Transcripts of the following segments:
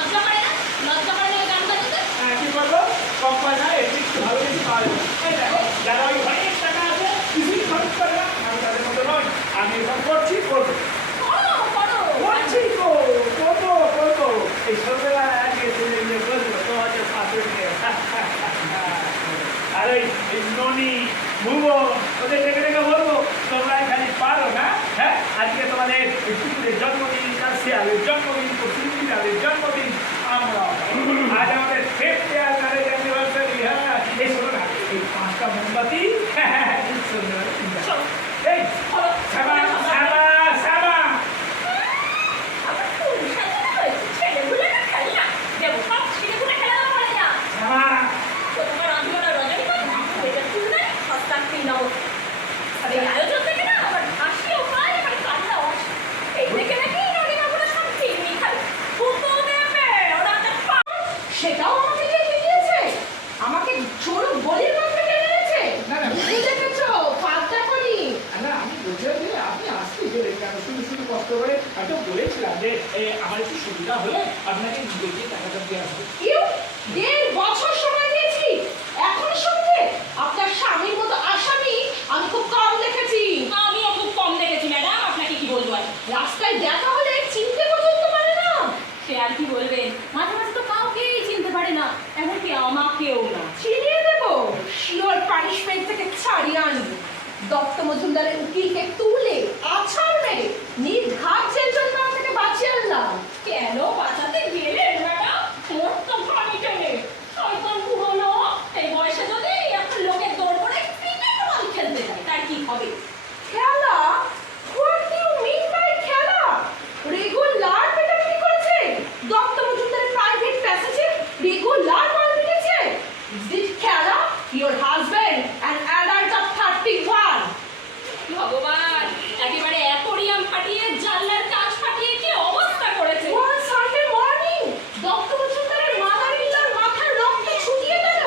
লজ্জা করে না? লজ্জা করে না গান বাজাতে? কি করবো? কম পয়সায় একটু ভালো কিছু পাওয়া যাবে। এই দেখো, যারা ওই অনেক টাকা আছে কিছুই খরচ করে না, আমি তাদের মতো নয়। আমি এসব করছি, করবো। করছি তো, করবো, করবো। এই ছোটবেলা আগে বলবো 2007 আর এই ননি ভুবন ওদের ডেকে ডেকে বলবো তোমরা এখানে পারো না। হ্যাঁ, আজকে তোমাদের কুকুরের জন্মদিন, শিয়ালের জন্মদিন, সিরিয়ালের জন্মদিন, আমরা আজ আমাদের 50th ম্যারেজ অ্যানিভার্সারি। হ্যাঁ, এই শোনো না, এই 5টা মোমবাতি। এই শ্যামা শ্যামা শ্যামা আয়োজন থেকে না আবার হাসিও পায়, এবার কান্নাও আসে। এই দেখে নাকি রনিবাবুরা সব ফিল্মি খায়। ফুটো দেবে ওরা সেটাও আমাকে দিয়ে দিয়েছে, আমাকে ছোট বলির মধ্যে টেনে এনেছে। না না বুঝে দেখেছো পাঁচটা করি। না, আমি বুঝলাম যে আপনি আসতে গেলেন কেন, শুধু শুধু কষ্ট করে। হয়তো বলেছিলাম যে আমার একটু সুবিধা হলে আপনাকে দেখে টাকাটা দিয়ে আসবো। ইউ 1.5 বছর সময় দিয়েছি, এখন শুনতে আপনার স্বামীর মতো আসামি আমি খুব কম দেখেছি। আমিও খুব কম দেখেছি ম্যাডাম, আপনাকে কি বলবো আর। রাস্তায় দেখা হলে চিনতে পর্যন্ত পারে না। সে আর কি বলবেন, মাঝে মাঝে তো কাউকেই চিনতে পারে না, এমনকি আমাকেও না। চিনিয়ে দেবো, শিওর পানিশমেন্ট থেকে ছাড়িয়ে আনবো। দত্ত মজুমদারের উকিলকে তুলে আছাড় মেরে নির্ঘাত জেল যন্ত্রণা থেকে বাঁচিয়ে আনলাম। কেন বাঁচাতে গেলেন ম্যাডাম? মোট তো ভাবি টেনে শয়তান পুরনো। এই বয়সে যদি একটা লোকের দৌড় করে ক্রিকেট বল খেলতে যায়, তার কি হবে? খেলা? What do you mean by খেলা? রেগুলার পেটাপিটি করেছে, দত্ত মজুমদারের প্রাইভেট প্যাসেজে রেগুলার বল পিটেছে। ইজ দিস খেলা? Your husband an adult of 31। ভগবান, একেবারে অ্যাকোরিয়াম ফাটিয়ে জানলার কাঁচ ফাটিয়ে কি অবস্থা করেছে। ওয়ান সানডে মর্নিং দত্ত মজুমদারের মাদার-ইন-লর মাথার রক্ত ছুটিয়ে দিল।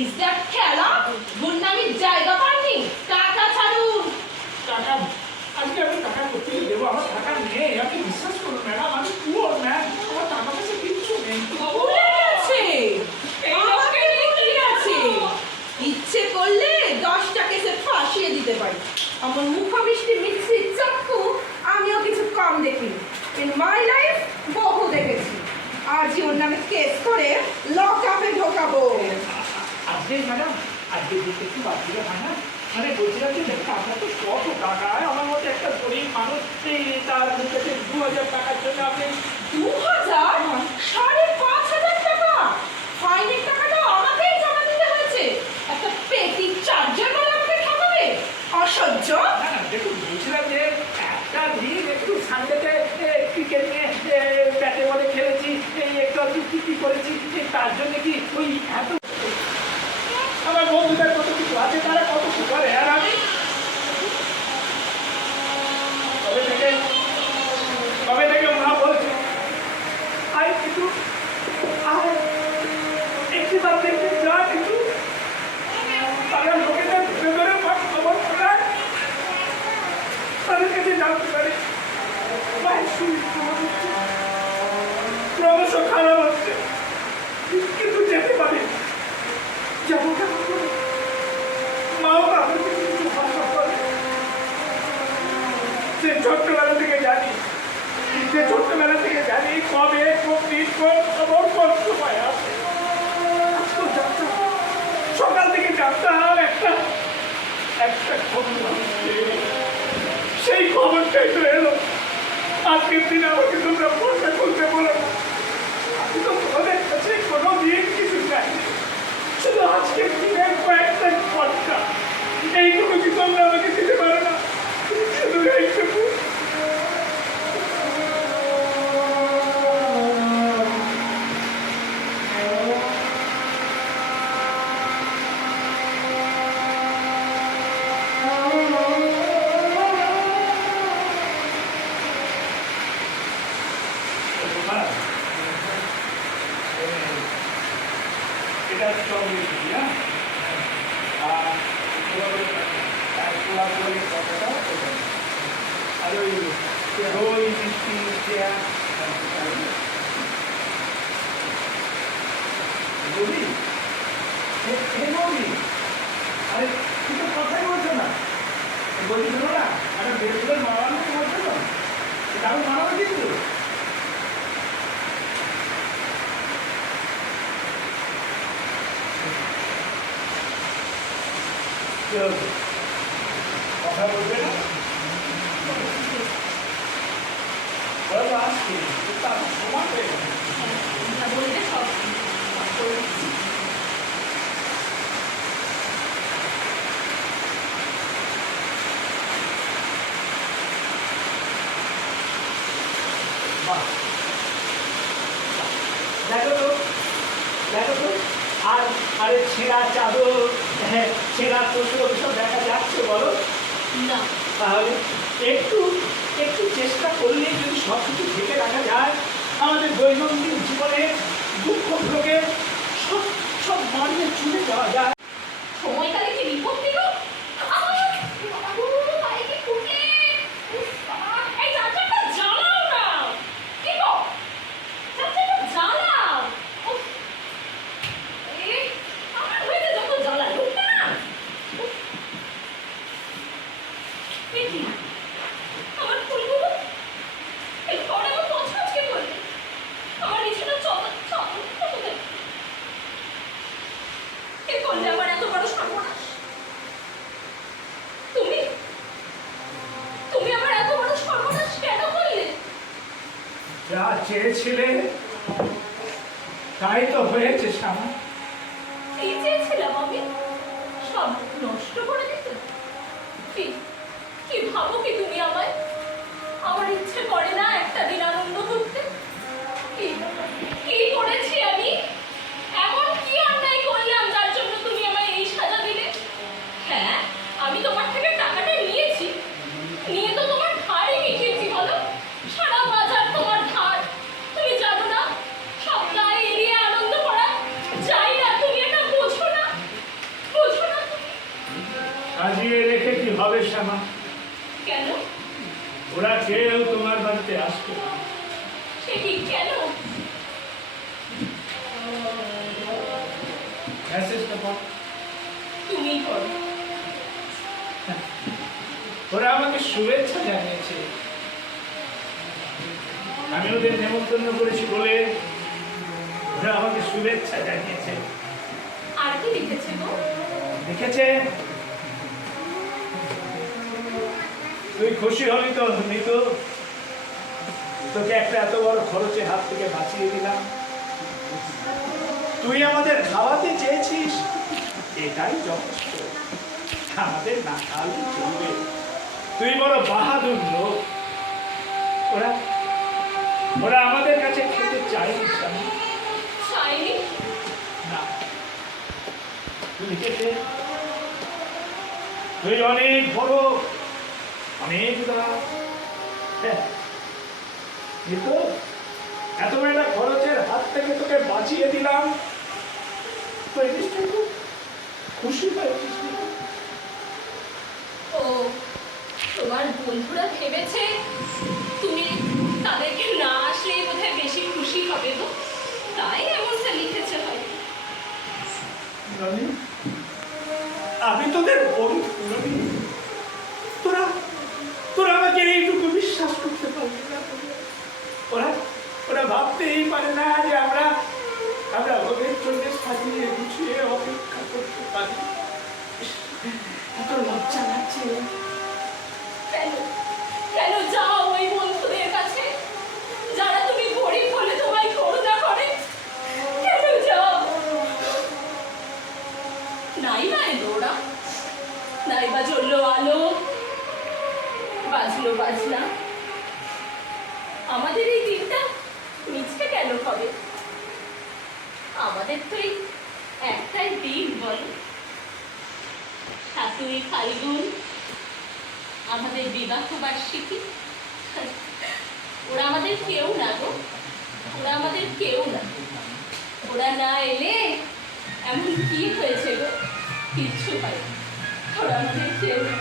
ইজ দ্যাট খেলা? গুন্ডামির জায়গা পাননি, টাকা ছাড়ুন। টাকা আজকে আমি টাকা কোথায় দেবো? আমার টাকা নেই, আপনি বিশ্বাস করুন ম্যাডাম, আমি পুয়ার ম্যান, আমার টাকা পয়সা কিচ্ছু নেই। ভুলে গেছে, আমাকে কি আছে? ইচ্ছে করলে 10টা কেসে ফাঁসিয়ে দিতে পারি। আমার মুখমিষ্টি মিষ্টি চাক্ষু আমিও কিছু কম দেখিনি। ইন মাই লাইফ বহু দেখেছি। আজই ওর নামে কেস করে লক আপে ঢোকাবো। আজকে ম্যাডাম, আজকে দেখতে একটু বাড়িতে হয় না? মানে বলছিলাম যে আপনার তো কত টাকা, আমার মধ্যে একটা গরিব মানুষ, তার কাছে 2000 টাকার জন্য আপনি 2000? 5,500 টাকা? ফাইনের টাকাটা আমাকেই জমা দিতে হয়েছে, একটা পেটি চার্জার বলে আমাকে ঠকাবে? অসহ্য। না না, দেখুন বলছিলাম যে একটা দিন একটু সানডেতে ক্রিকেট নিয়ে ব্যাটে বলে খেলেছি, একটু একটু কি করেছি, তার জন্য কি ওই এত আমার বন্ধুদের কত কিছু আছে, তারা কত কিছু করে, আর আমি কবে থেকে মা বলছে আই কিন্তু একটি বার দেখতে যা কিন্তু তারা লোকেদের ভেতরে খবর শোনায়, তাদের কাছে জানতে পারে ক্রমশ খারাপ হচ্ছে, কিন্তু যেতে পারে। যাবো কেমন করে? মাও আমাকে কিছু ভাষা করে। সে ছোট্টবেলা থেকে জানি, কবে কোন দিন কোন খবর কোন সময় আসে। সকাল থেকে জানতাম একটা খবর আসছে, সেই খবরটাই তো এলো। আজকের দিনে আমাকে তোমরা পয়সা খুলতে বলো না, আমি তো তোমাদের কাছে কোনো দিন কিছু চাইনি, শুধু আজকের দিনের কয়েকটা ঘন্টা, এইটুকু কি তোমরা আমাকে দিতে পারো না? শুধু এইটুকু। এটা চকলেট দিই, হ্যাঁ, আর ওই দই মিষ্টি দারুণ মানাবে কিন্তু। কথা বলবে না? আসছি সমান হয়ে গেছে। বললে সব দেখো তো, দেখো তো, আর আরে ছেঁড়া চাদর, হ্যাঁ ছেঁড়া তোষক সব দেখা যাচ্ছে বলো? না। তাহলে একটু একটু চেষ্টা করলে যদি সব কিছু ঢেকে রাখা যায়, আমাদের দৈনন্দিন জীবনে দুঃখগুলোকে সব সব মারিয়ে চলে যাওয়া যায়। সময়কালে কি বিপদ দিল? আমার এত বড় সর্বনাশ। তুমি তুমি আমার এত বড় সর্বনাশ কেন করলে? যা চেয়েছিলে তাই তো হয়েছে শ্যামা। কি চেয়েছিলাম আমি? সব নষ্ট করে দিতে? কি কি ভাবো কি তুমি আমায়? আমার ইচ্ছে করে না একটা দিন আনন্দ করতে? কি কি করেছি আমি? এমন কি অন্যায় করলাম যার জন্য তুমি আমায় এই সাজা দিলে? হ্যাঁ, আমি তোমার থেকে টাকাটা নিয়েছি, নিয়ে তো তোমার ধারই মিটিয়েছি বলো। সারা বাজার তোমার ধার, তুমি জানো না? সব গায়ে এড়িয়ে আনন্দ করা চাই না, তুমি এটা বোঝো না? বোঝো না তুমি? সাজিয়ে রেখে কি হবে শ্যামা? কেন? ওরা কেউ তোমার বাড়িতে আসবে না। সে কি কেন? মেসেজটা পড়। তুমি করো। ওরা আমাকে শুভেচ্ছা জানিয়েছে, আমি ওদের নেমন্তন্ন করেছি বলে ওরা আমাকে শুভেচ্ছা জানিয়েছে। আর কি লিখেছে গো? লিখেছে, তুই খুশি হলি তো নিতু? তোকে একটা এত বড় খরচের হাত থেকে বাঁচিয়ে দিলাম। তুই আমাদের খাওয়াতে চেয়েছিস, এটাই যথেষ্ট। আমাদের না খাওয়ালে চলবে। তুই বড় বাহাদুর লোক। ওরা ওরা আমাদের কাছে খেতে চাইনি শ্যামা। চাইনি? না, লিখেছে তুই অনেক বড়, অনেক উদার। হ্যাঁ, কিন্তু এত একটা খরচের হাত থেকে তোকে বাঁচিয়ে দিলাম, তো এই নিশ্চয়ই খুব খুশি হয়েছিস। ও, তোমার বন্ধুরা ভেবেছে তুমি তাদেরকে না আসলেই বোধহয় বেশি খুশি হবে গো, তাই এমনটা লিখেছে হয়। রনি, আমি তোদের বন্ধু রনি, তোরা তোরা আমাকে এইটুকু বিশ্বাস করতে পারবি না। ওরা ওরা ভাবতেই পারে না যে আমরা আমরা ওদের জন্য সাজিয়ে গুছিয়ে অপেক্ষা করতে পারি। এত লজ্জা লাগছে। কেন কেন যাও ওই বন্ধুদের কাছে যারা তুমি গরিব বলে তোমায় করুণা করে? কেন যাও? নাই বা এলো ওরা, নাই বা জ্বললো আলো, বাজলো বাজনা, আমাদের এই দিনটা মিছে কেন হবে? আমাদের তো এই একটাই দিন বলো, 7ই ফাল্গুন আমাদের বিবাহ বার্ষিকী। ওরা আমাদের কেউ না গো, ওরা আমাদের কেউ না। ওরা না এলে এমন কি হয়েছে গো? কিচ্ছু হয় না, ওরা আমাদের কেউ না।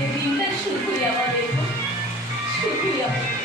এই দিনটা শুধুই আমাদের গো, শুধুই আমাদের।